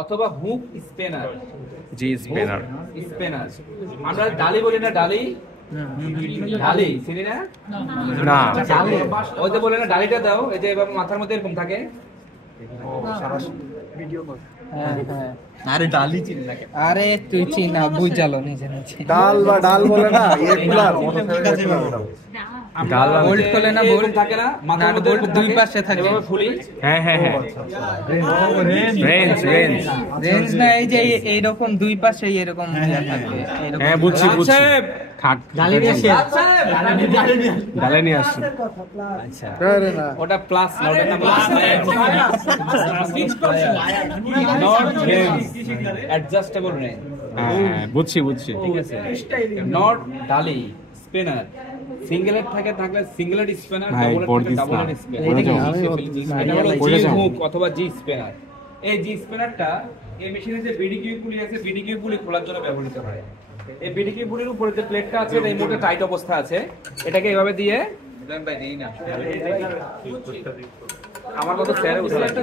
অথবা hook spanner. জি spanner. Spanner আমরা ডালি বলি না, ডালি ডালি চিনি না? না ওই যে বলে না ডালিটা দাও, এই যে এবার মাথার মধ্যে এরকম থাকে। আরে ডালি চিনি না। আরে তুই চিনা বুঝালো নিজে নিজে। ডাল বা ডাল বলে না এগুলার ডাল বোল্ট করলে না, বোল্ট থাকে না মাথার মধ্যে বোল্ট দুই পাশে থাকে। এভাবে ফুলি। হ্যাঁ হ্যাঁ হ্যাঁ রেঞ্জ রেঞ্জ। রেঞ্জ না, এই যে এইরকম দুই পাশে এরকম থাকে এরকম। হ্যাঁ বুঝছি বুঝছি। খাট ডালে নিয়ে আসছে। আচ্ছা আরে না ওটা প্লাস না, ওটা plus not range, adjustable range. হ্যাঁ বুঝছি বুঝছি। ঠিক আছে, নট ডালি স্পিনার। সিঙ্গেলের থাকলে সিঙ্গেলের স্পিনার, ভাই, ডাবলের বোর্ড থাকলে দিস না। ডাবলের স্পিনার। পড়ে যাও। এটা হলো পড়ে জি যাও। হুক অথবা জি স্পিনার। এই জি স্পিনারটা এই মেশিনে যে বিডিকিউ পুলি আছে, বিডিকিউ পুলি খোলার জন্য ব্যবহৃত হয়। এই বিডিকিউ পুলির উপরে যে প্লেটটা আছে, এটা এই মুহূর্তে টাইট অবস্থা আছে। এটাকে এভাবে দিয়ে আমার মতো স্যারে উঠে লাগবে।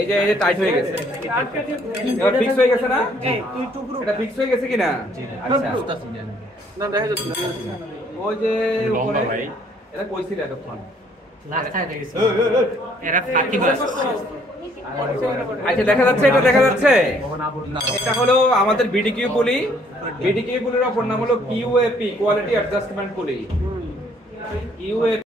এই যে টাইট হয়ে গেছে, এবার ফিক্স হয়ে গেছে না? এটা ফিক্স হয়ে গেছে কিনা? আচ্ছা না দেখা যাচ্ছে ওই যে উপরে এটা কইছিল এতক্ষণ। আচ্ছা দেখা যাচ্ছে, এটা দেখা যাচ্ছে। এটা হলো আমাদের বিডিকিউ পুলি। বিডিকিউ পুলির অপর নাম হলো কিউএপি, কোয়ালিটি অ্যাডজাস্টমেন্ট পুলি। কিউএপি